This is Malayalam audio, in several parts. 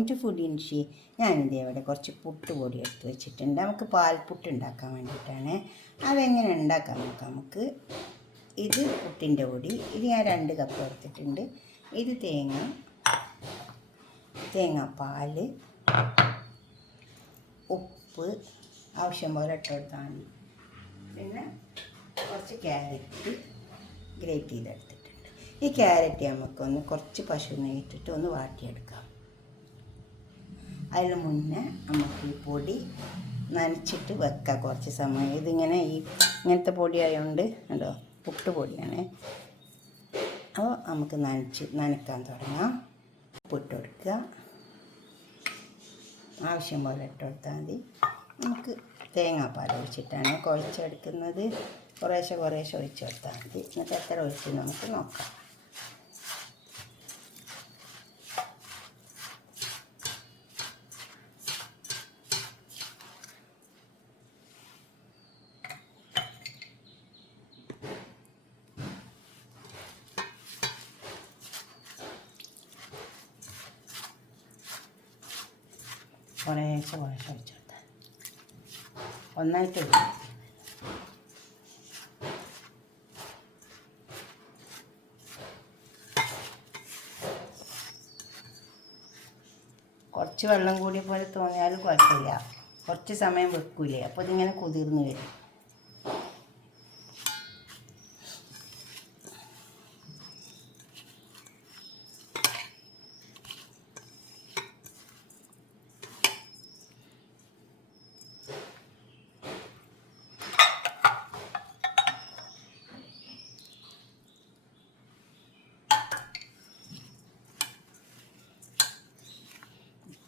Welcome to food ഇൻഷി. ഞാനിത് ഇവിടെ കുറച്ച് പുട്ടുപൊടി എടുത്ത് വെച്ചിട്ടുണ്ട്. നമുക്ക് പാൽപുട്ട് ഉണ്ടാക്കാൻ വേണ്ടിയിട്ടാണ്. അതെങ്ങനെ ഉണ്ടാക്കാൻ നോക്കാം നമുക്ക്. ഇത് പുട്ടിൻ്റെ പൊടി, ഇത് ഞാൻ 2 കപ്പ് എടുത്തിട്ടുണ്ട്. ഇത് തേങ്ങാപ്പാൽ, ഉപ്പ് ആവശ്യം പോലെ ഇട്ട് കൊടുത്താൽ മതി. പിന്നെ കുറച്ച് ക്യാരറ്റ് ഗ്രേറ്റ് ചെയ്തെടുത്തിട്ടുണ്ട്. ഈ ക്യാരറ്റ് നമുക്കൊന്ന് കുറച്ച് പശു നെയ്യിട്ടിട്ട് ഒന്ന് വാട്ടിയെടുക്കാം. അതിന് മുന്നേ നമുക്ക് ഈ പൊടി നനച്ചിട്ട് വെക്കാം കുറച്ച് സമയം. ഇങ്ങനത്തെ പൊടി ആയതുകൊണ്ട് കണ്ടോ, പുട്ട് പൊടിയാണ്. അപ്പോൾ നമുക്ക് നനയ്ക്കാൻ തുടങ്ങാം. ഉപ്പിട്ട് കൊടുക്കുക, ആവശ്യം പോലെ ഇട്ട് കൊടുത്താൽ മതി. നമുക്ക് തേങ്ങാപ്പാൽ ഒഴിച്ചിട്ടാണ് കുഴച്ചെടുക്കുന്നത്. കുറേശ്ശെ ഒഴിച്ച് കൊടുത്താൽ മതി. എന്നിട്ട് എത്ര ഒഴിച്ച് നമുക്ക് നോക്കാം. കുറേശ്ശെ ഒഴിച്ച് കൊടുത്താൽ ഒന്നായിട്ട് കുറച്ച് വെള്ളം കൂടിയ പോലെ തോന്നിയാലും കുഴപ്പമില്ല. കുറച്ച് സമയം വെക്കൂലേ, അപ്പോൾ ഇതിങ്ങനെ കുതിർന്ന് വരും.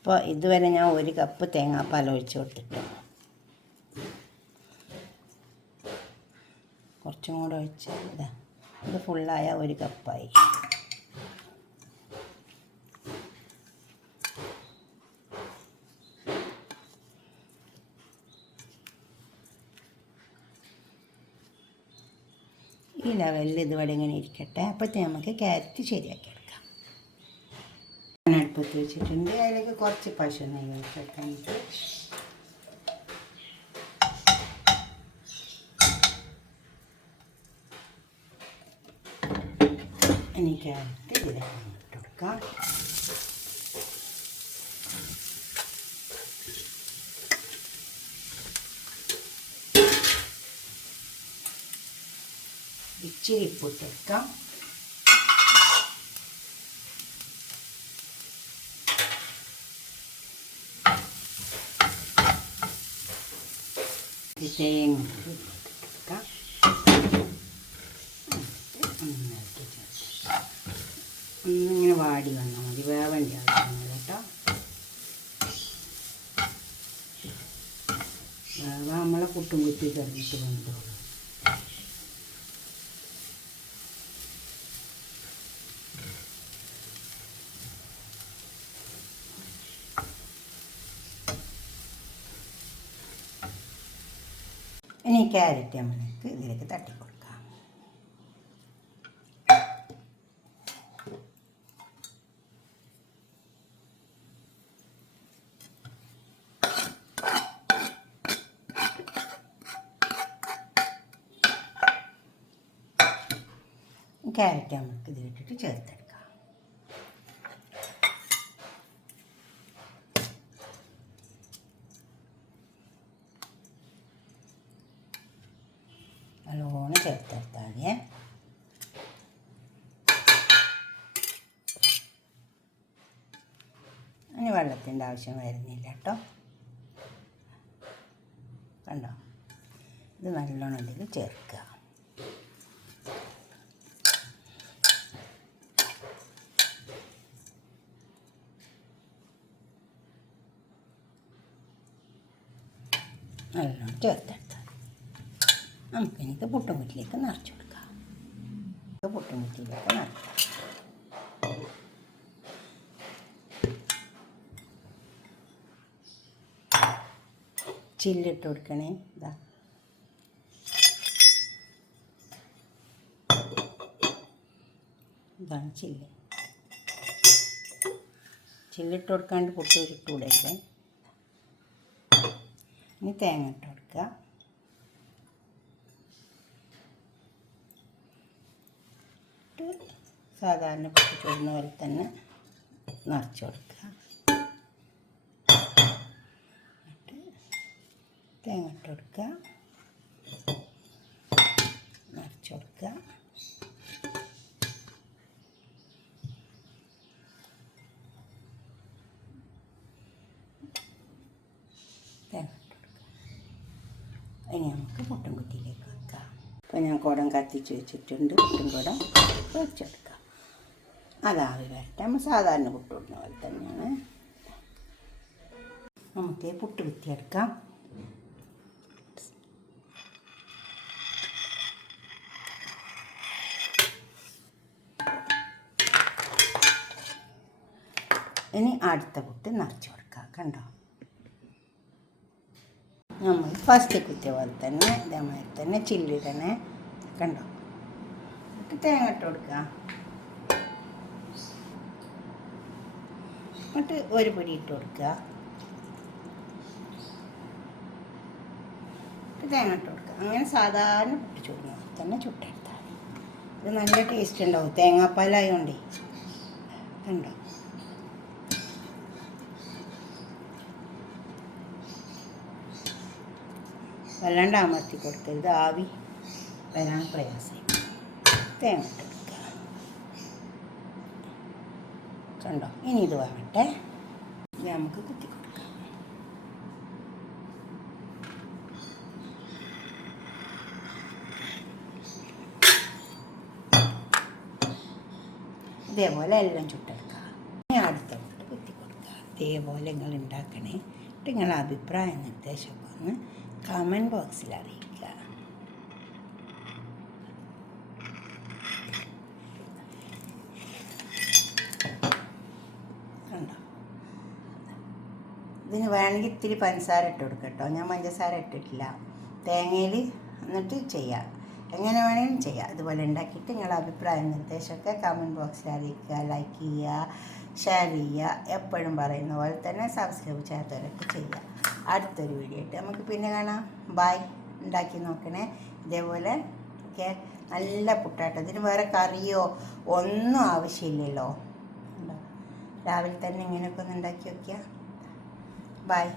അപ്പോൾ ഇതുവരെ ഞാൻ 1 കപ്പ് തേങ്ങാപ്പാൽ ഒഴിച്ച് കൊടുത്തിട്ടു. കുറച്ചും കൂടെ ഒഴിച്ചാൽ ഇത് ഫുള്ളായ 1 കപ്പായി. ഈ ലെവലിൽ ഇതുവരെ ഇങ്ങനെ ഇരിക്കട്ടെ. അപ്പോഴത്തെ നമുക്ക് ക്യാരറ്റ് ശരിയാക്കി എടുക്കാം. അടുപ്പത്ത് വെച്ചിട്ടുണ്ട്. അതിലേക്ക് കുറച്ച് പശു നെയ്യ് ഒഴിച്ചെടുക്കാൻ. ഇനി ക്യാരറ്റ് ഇതിലേക്ക് ഇട്ട് കൊടുക്കാം. ഇച്ചിരി ഉപ്പിട്ടെടുക്കാം. തേങ്ങ ഇട്ടെടുക്കാം. ഒന്നിങ്ങനെ വാടി വന്നാൽ മതി, വേവേണ്ട ആവശ്യമില്ല കേട്ടോ. നമ്മളെ പുട്ടും കുത്തി കിടന്നിട്ട് വന്നോളൂ. ഇനി ക്യാരറ്റ് നമ്മൾക്ക് ഇതിലേക്ക് തട്ടിക്കൊടുക്കാം. ക്യാരറ്റ് നമുക്ക് ഇതിലിട്ടിട്ട് ചേർത്തെടുക്കാം. നല്ലോണം ചേർത്തെടുത്താൽ മതി. അതിന് വെള്ളത്തിൻ്റെ ആവശ്യം വരുന്നില്ല കേട്ടോ. കണ്ടോ, ഇത് നല്ലോണം ഇതിൽ ചേർക്കുക. നല്ലോണം ചേർത്തെടുത്താൽ നമുക്കിനിത് പുട്ടുംകുറ്റിയിലേക്ക് നിറച്ച് കൊടുക്കാം. പുട്ടുംകുറ്റിയിലേക്ക് നിറക്കാം. ചില്ലിട്ട് കൊടുക്കണേ. ഇതാണ് ചില്ല്. ചില്ലിട്ട് കൊടുക്കാണ്ട് പുട്ട് ഇട്ട് കൊടുക്കുക. ഇനി തേങ്ങ ഇട്ട് കൊടുക്കുക. സാധാരണ പുട്ട് ചൂടുന്ന പോലെ തന്നെ നിറച്ച് കൊടുക്കുക. എന്നിട്ട് തേങ്ങ ഇട്ട് കൊടുക്കുക, നിറച്ച് കൊടുക്കുക. തേങ്ങ ഇട്ട് കൊടുക്കുക. ഇനി നമുക്ക് പുട്ടും കുറ്റിയിലേക്ക് വെക്കാം. അപ്പോൾ ഞാൻ കുടം കത്തിച്ച് വെച്ചിട്ടുണ്ട്. പുട്ടും കുടം വെച്ചെടുക്കാം. അതാവി വരട്ടെ. നമ്മൾ സാധാരണ പുട്ട് ഇടുന്ന പോലെ തന്നെയാണ്. നമുക്ക് പുട്ട് കുത്തിയെടുക്കാം. ഇനി അടുത്ത പുട്ട് നിറച്ച് കൊടുക്കാം. കണ്ടോ, നമ്മൾ ഫസ്റ്റ് കുത്തിയ പോലെ തന്നെ ഇതേമാതിരി തന്നെ ചില്ലി തന്നെ. കണ്ടോ, തേങ്ങ ഇട്ട് കൊടുക്കുക. എന്നിട്ട് ഒരു പൊടി ഇട്ട് കൊടുക്കുക. തേങ്ങ ഇട്ട് കൊടുക്കുക. അങ്ങനെ സാധാരണ പുട്ട് ചുടുന്ന തന്നെ ചുട്ടെടുത്താൽ ഇത് നല്ല ടേസ്റ്റ് ഉണ്ടാവും. തേങ്ങാപ്പാലായതുകൊണ്ടേ. കണ്ടോ, വല്ലാണ്ട് അമർത്തി കൊടുക്കരുത്, ആവി വരാൻ പ്രയാസം. തേങ്ങ ഇട്ട് കൊടുക്കുക. കണ്ടോ, ഇനി ഇത് വേവട്ടെ. ഇത് നമുക്ക് കുത്തി കൊടുക്കാം. ഇതേപോലെ എല്ലാം ചുട്ടെടുക്കുക. ഇനി അടുത്ത പുട്ട് കുത്തി കൊടുക്കുക. ഇതേപോലെ നിങ്ങൾ ഉണ്ടാക്കണേ. എന്നിട്ട് നിങ്ങളുടെ അഭിപ്രായ നിർദ്ദേശമൊക്കെ ഒന്ന് കമൻറ്റ് ബോക്സിൽ അറിയിക്കുക. കണ്ടോ, ഇതിന് വേണമെങ്കിൽ ഇത്തിരി പഞ്ചസാര ഇട്ട് കൊടുക്കുക കേട്ടോ. ഞാൻ പഞ്ചസാര ഇട്ടിട്ടില്ല. തേങ്ങയിൽ എന്നിട്ട് ചെയ്യാം. എങ്ങനെ വേണമെങ്കിലും ചെയ്യാം. ഇതുപോലെ ഉണ്ടാക്കിയിട്ട് നിങ്ങളുടെ അഭിപ്രായ നിർദ്ദേശമൊക്കെ കമൻറ്റ് ബോക്സിൽ അറിയിക്കുക. ലൈക്ക് ചെയ്യുക, ഷെയർ ചെയ്യുക. എപ്പോഴും പറയുന്ന പോലെ തന്നെ സബ്സ്ക്രൈബ് ചെയ്യാത്തവരൊക്കെ ചെയ്യുക. അടുത്തൊരു വീഡിയോ ആയിട്ട് നമുക്ക് പിന്നെ കാണാം. ബായ്. ഉണ്ടാക്കി നോക്കണേ. ഇതേപോലെ ഒക്കെ നല്ല പുട്ടാട്ടോ. ഇതിന് വേറെ കറിയോ ഒന്നും ആവശ്യമില്ലല്ലോ. രാവിലെ തന്നെ ഇങ്ങനെയൊക്കെ ഒന്ന് ഉണ്ടാക്കി വയ്ക്കുക. ബായ്.